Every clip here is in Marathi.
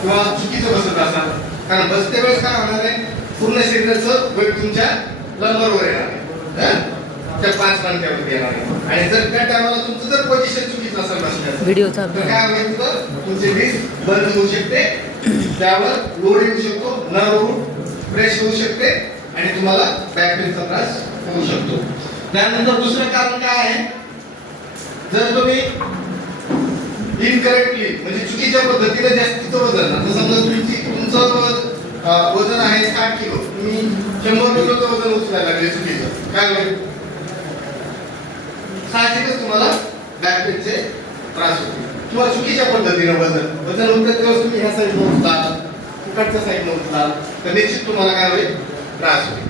किंवा चुकीचं बसत असाल, कारण बसते वेळेस काय होणार आहे, पूर्ण शरीराचं वेट तुमच्या लंबरवर येणार आहे, त्या 5 मणक्यावरती येणार आहे. आणि जर त्या टायमाला तुमचं जर पोझिशन चुकीचं असेल बसण्याचं, तर काय होईल, तर तुमचे वीज बंद होऊ शकते, त्यावर लोड येऊ शकतो, नर्व फ्रेश होऊ शकते आणि तुम्हाला बॅक पेनचा त्रास होऊ शकतो. त्यानंतर दुसरं कारण काय आहे, जर तुम्ही इनकरेक्टली म्हणजे चुकीच्या पद्धतीने जास्तीचं वजन, आता समजा तुमचं वजन आहे 60 किलो, तुम्ही 100 किलोचं वजन उचलायला लागले चुकीचं, काय होईल, साहजिकच तुम्हाला बॅक पेनचे त्रास होतील. किंवा चुकीच्या पद्धतीने वजन उचलत तेव्हा तुम्ही ह्या साईडला उचलाल, तिकडच्या साईडला उचलाल, तर निश्चित तुम्हाला काय होईल, त्रास होईल.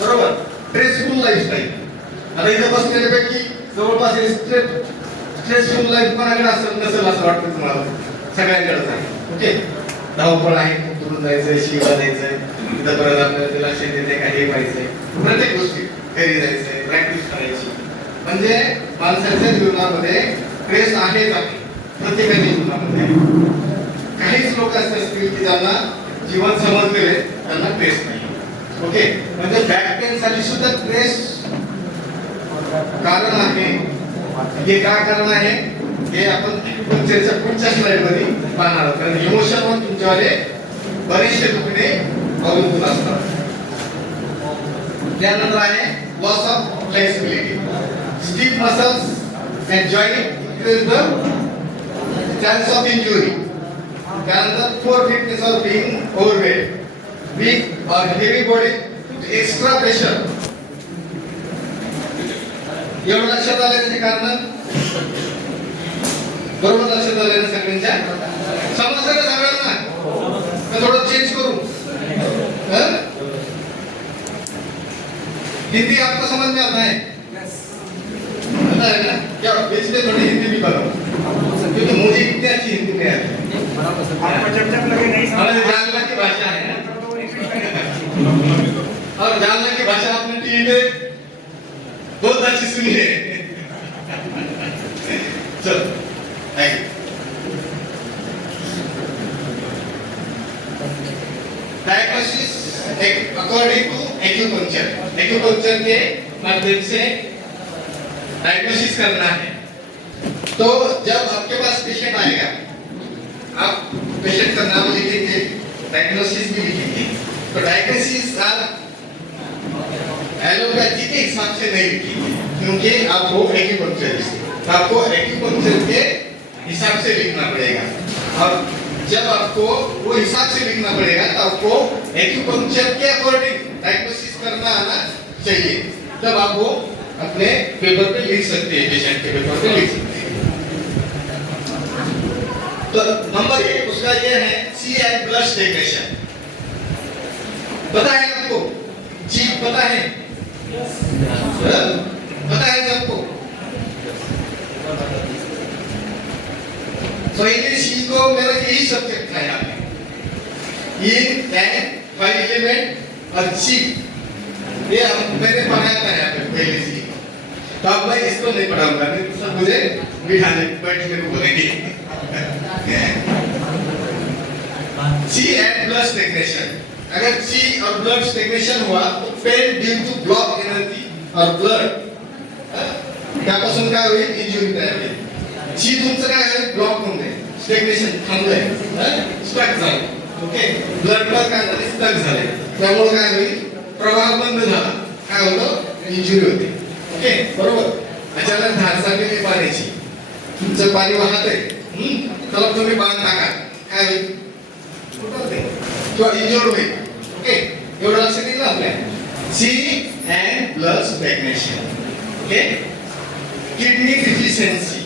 बरोबर. स्ट्रेसफुल लाईफस्टाईल, आता इथं बसलेल्यापैकी जवळपास स्ट्रेसफुल लाईफ कोणाकडे असेल नसेल असं वाटतं तुम्हाला, सगळ्यांकडेच आहे. ओके, धावपळ आहे, दुरून जायचंय, शिवा द्यायचंय, तिथं परत आपल्याला लक्ष देते का हे पाहिजे, प्रत्येक गोष्टी घरी जायचंय, प्रॅक्टिस करायची. म्हणजे माणसाच्या जीवनामध्ये स्ट्रेस आहेच आहे, प्रत्येकाच्या जीवनामध्ये. काहीच लोक असे असतील की ज्यांना जीवन समजलेले त्यांना स्ट्रेस नाही. ओके, म्हणजे बॅक पेन साठी सुद्धा स्ट्रेस कारण आहे. हे काय कारण आहे हे आपण पुढच्या स्लाइड मध्ये पाहणार आहोत, कारण इमोशनवर तुमच्यावाले बरेचसे दुखणे अवलंबून असतात. त्यानंतर आहे loss of flexibility, stiff muscles and joint increase the chance of injury. त्यानंतर poor fitness or being overweight, weak or heavy body with extra pressure. एवढं लक्षात आलं त्याचे कारण, बरोबर लक्षात आलं ना सगळ्यांच्या, समजलं ना सगळ्यांना, तर थोडं चेंज करू. हिंदी आपको समझ में आता है? आता है ना? क्या इसलिए थोड़ी हिंदी भी करो, क्योंकि मुझे इतनी अच्छी हिंदी नहीं आती. हमारे जालना की भाषा है ना, और जालना की भाषा आपने टीवी पे बहुत अच्छी सुनी है. चलो diagnosis according to acupuncture, acupuncture के माध्यम से डायग्नोसिस करना है. तो जब आपके पास पेशेंट आएगा, आप पेशेंट का नाम लिखेंगे, डायग्नोसिस भी लिखेंगे. तो डायग्नोसिस आप एलोपैथी के हिसाब से नहीं लिखेंगे, क्योंकि आपको एक्यूपंक्चर, आपको एक्यूपंक्चर के हिसाब से लिखना पड़ेगा. और जब आपको वो हिसाब से लिखना पड़ेगा तो आपको एक्यूपंक्चर के अकॉर्डिंग डायग्नोसिस करना आना चाहिए. तब आप वो अपने पेपर पे लिख सकते हैं, पेशेंट के पेपर पे लिख सकते हैं. तो नंबर 1 उसका ये है सी एंड ब्लड स्टेग्नेशन. पता है आपको? जी पता है? पता है सबको? पहले सी को मेरा यही सब्जेक्ट था यहाँ पे, इन एंड 5 एलिमेंट और सी, ये मैंने पढ़ाया था यहाँ पे पहले सी. तो अब मैं इसको नहीं पढ़ाऊंगा, नहीं तो सब मुझे बिठाने बैठने को बोलेंगे. सी एंड ब्लड स्टेग्नेशन, अगर सी और ब्लड स्टेग्नेशन हुआ तो pain due to block energy और ब्लड, त्यापासून काय होईल, इंजुरी तयार होईल. सी तुमचं काय होईल, ब्लॉक होऊन जाईल, स्टेग्नेशन थांबलंय, स्टक झालं. ओके, ब्लड ब्लॉक काय झाले, स्टक झाले, त्यामुळे काय होईल, प्रवाह बंद झाला, काय होतं, इंजुरी होते. ओके, बरोबर. अचानक धार लागलेली पाण्याची, तुमचं पाणी वाहत आहे, त्याला तुम्ही बांध टाका, काय होईल, किंवा इंजुर्ड होईल. ओके, एवढं लक्षात येईल आपल्या. सी and blood stagnation. Okay, kidney deficiency.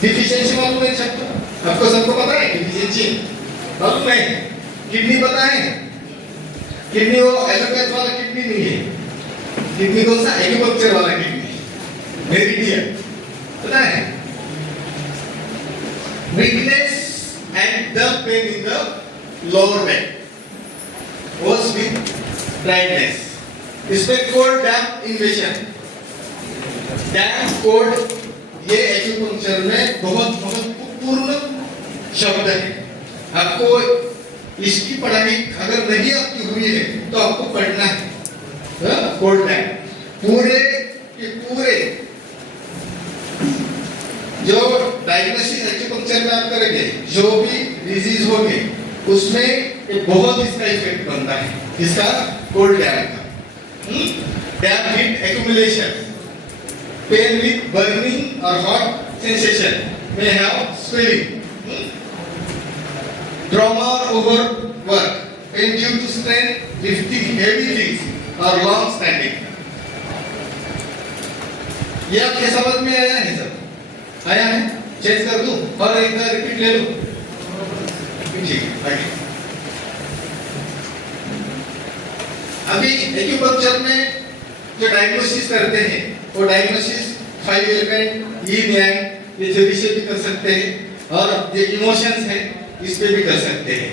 Deficiency मालूम है सबको? आपको सबको पता है डिफिशियंसी? मालूम है? किडनी पता है? किडनी वो एलोपैथ वाला किडनी नहीं है. किडनी कौन सा, एक्यूपंक्चर वाला किडनी, मेरिडियन, पता है? Weakness and the pain in the lower back was with dryness. इसमें कोल्ड डैम्प इन्वेशन, डैम्प कोल्ड, ये एक्यूपंक्चर में बहुत महत्वपूर्ण शब्द है. आपको इसकी पढ़ाई अगर नहीं आपकी हुई है तो आपको पढ़ना है, कोल्ड लैब पूरे के पूरे जो डायग्नोसिस एक्यूपंक्चर में आप करेंगे, जो भी डिजीज होंगे उसमें एक बहुत इसका इफेक्ट बनता है, इसका कोल्ड लैब का। Damp heat accumulation, pain with burning और hot sensation may have swelling, trauma or overwork, pain due to strain, lifting heavy things or long standing। ये आपके समझ में आया है सब? आया है? चेंज कर दूं और एक बार रिपीट ले लूं? ठीक है, आगे। अभी एक्यूपंक्चर में जो डायग्नोसिस करते हैं वो डायग्नोसिस 5 एलिमेंट यीन यांग ये थ्योरी से भी कर सकते हैं और जो इमोशंस है इस पे भी कर सकते हैं।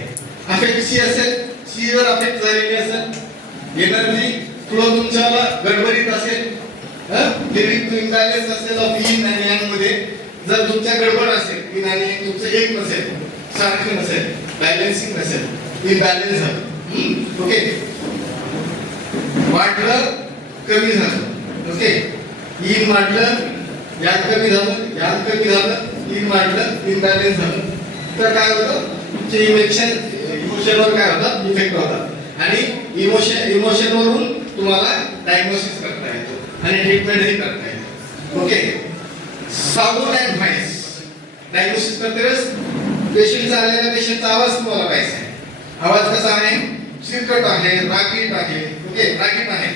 अफेक्ट असेल, सीवर अफेक्ट झालेली असेल, एनर्जी फ्लो तुमच्याला गडबडीत असेल, लिव्हिंग टू इम्बॅलन्स असेल ऑफ यीन आणि यांग मध्ये जर तुमच्या गडबड असेल, यीन आणि यांग तुमचं एक नसेल, सारखं नसेल, बॅलन्सिंग नसेल, इम्बॅलन्स झालं, ओके, वाढलं कमी झालं, ओके, यीन वाढलं यात कमी झालं, यात कमी झालं, यीन वाढलं, इम्बॅलन्स झालं, तर काय होतं तुमचे इमोशनवर काय होतं इफेक्ट होतात आणि इमोशनवरून तुम्हाला डायग्नोसिस करता येतो आणि ट्रीटमेंटही करता येतो, okay. Sound and voice diagnosis करते वेळेस पेशंटचा आवाज तुम्हाला पाहिजे आहे, आवाज कसा आहे, चिरकट आहे, रागीट आहे, ओके, रागीट आहे,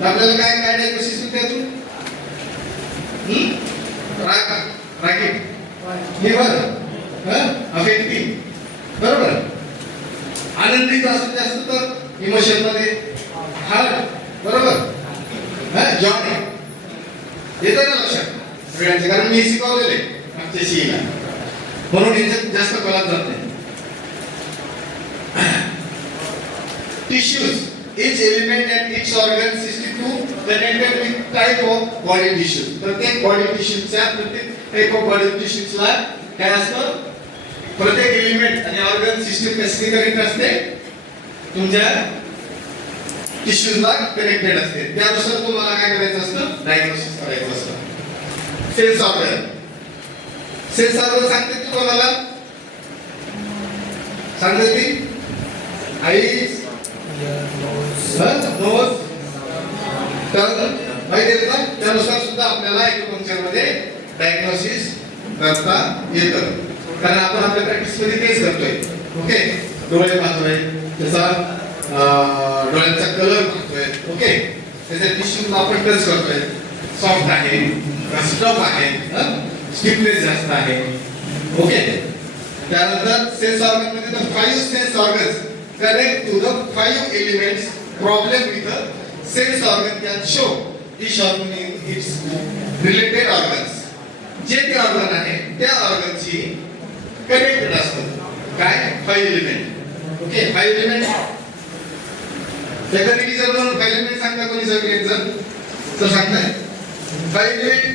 तर आपल्याला काय काय डायग्नोसिस होते यातून, रागीट, लिव्हर अफेक्टिंग, बरोबर, आनंदित असत जास्त तर इमोशन मध्ये हार्ट, बरोबर, जॉय येतं ना लक्षात सगळ्यांचे, कारण मी शिकवलेले मागच्या सीला म्हणून याच्यात जास्त कळत जात नाही। Tissues, each element and each organ system to connected with type of body tissues, प्रत्येक बॉडी टिश्यूच्या प्रत्येक टाइप ऑफ बॉडी टिश्यूजला काय असतं, प्रत्येक एलिमेंट आणि ऑर्गन सिस्टम कशी कनेक्ट असते, तुमच्या टिश्यूजला कनेक्टेड असते, त्यानुसार तुम्हाला काय करायचं असतं, डायग्नोसिस करायचं असतं। सेल्स ऑर्गन, सेल्स ऑर्गन सांगते तू कोणाला सांगते ती आईज, नोज, टंग, माहिती आहे का, त्यानुसार सुद्धा आपल्याला एक्युपंक्चर मध्ये डायग्नोसिस करता येतं, कारण आपण आपल्या प्रॅक्टिस मध्ये तेच करतोय, ओके, डोळे पाहतोय, त्याचा डोळ्यांचा कलर पाहतोय, ओके, त्याच्या टिश्यू आपण टच करतोय, सॉफ्ट आहे, स्टफ आहे, स्टिफनेस जास्त आहे, ओके। त्यानंतर सेन्स ऑर्गन मध्ये तर 5 sense organs connect to the 5 elements, problem with the sense organ can show each organ in its related organs, जे ते ऑर्गन आहे त्या ऑर्गनची कनेक्टेड असतात काय 5 एलिमेंट, ओके, 5 एलिमेंट एका रिव्हिजन म्हणून 5 एलिमेंट सांगता कोणी सगळे एक जण तर सांगताय 5 एलिमेंट